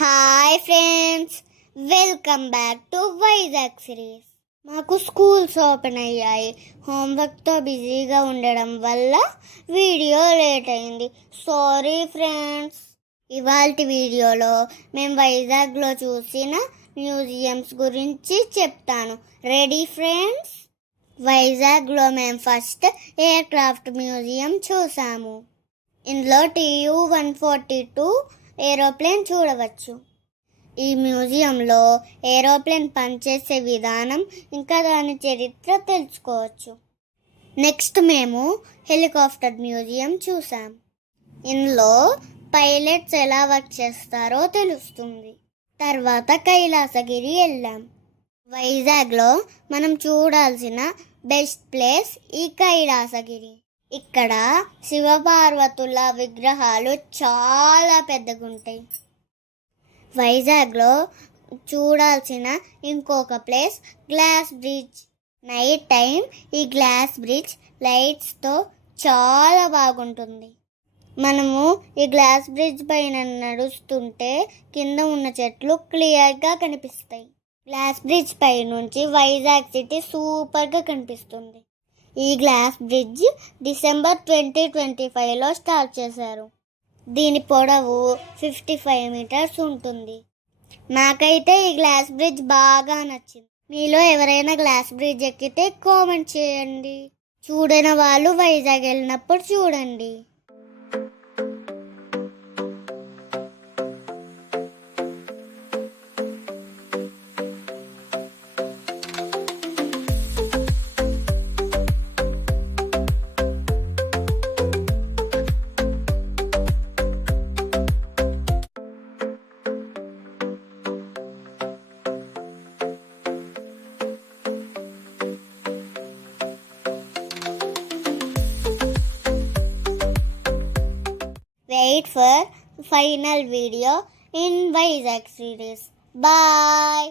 Hi friends, welcome back to Vizag series. మాకు schools open అయ్యాయి. హోంవర్క్తో బిజీగా ఉండడం వల్ల వీడియో లేట్ అయింది. Sorry friends. ఇవాల్టి వీడియోలో మేము వైజాగ్లో చూసిన మ్యూజియంస్ గురించి చెప్తాను. Ready friends? వైజాగ్లో మేము ఫస్ట్ ఎయిర్ క్రాఫ్ట్ మ్యూజియం చూసాము. ఇందులో TU-142 ఏరోప్లేన్ చూడవచ్చు. ఈ మ్యూజియంలో ఏరోప్లేన్ పనిచేసే విధానం ఇంకా దాని చరిత్ర తెలుసుకోవచ్చు. నెక్స్ట్ మేము హెలికాప్టర్ మ్యూజియం చూసాం. ఇందులో పైలట్స్ ఎలా వర్క్ చేస్తారో తెలుస్తుంది. తర్వాత కైలాసగిరి వెళ్ళాం. వైజాగ్లో మనం చూడాల్సిన బెస్ట్ ప్లేస్ ఈ కైలాసగిరి. ఇక్కడ శివపార్వతుల విగ్రహాలు చాలా పెద్దగా ఉంటాయి. వైజాగ్లో చూడాల్సిన ఇంకొక place glass bridge. Night time ఈ గ్లాస్ బ్రిడ్జ్ లైట్స్తో చాలా బాగుంటుంది. మనము ఈ గ్లాస్ బ్రిడ్జ్ పైన నడుస్తుంటే కింద ఉన్న చెట్లు క్లియర్గా కనిపిస్తాయి. గ్లాస్ బ్రిడ్జ్ పై నుంచి వైజాగ్ సిటీ సూపర్గా కనిపిస్తుంది. ఈ గ్లాస్ బ్రిడ్జ్ డిసెంబర్ 2025లో స్టార్ట్ చేశారు. దీని పొడవు 55 మీటర్స్ ఉంటుంది. నాకైతే ఈ గ్లాస్ బ్రిడ్జ్ బాగా నచ్చింది. మీలో ఎవరైనా గ్లాస్ బ్రిడ్జ్ ఎక్కితే కామెంట్ చేయండి. చూడని వాళ్ళు వైజాగ్ వెళ్ళినప్పుడు చూడండి. Wait for final video in Vizag series. Bye.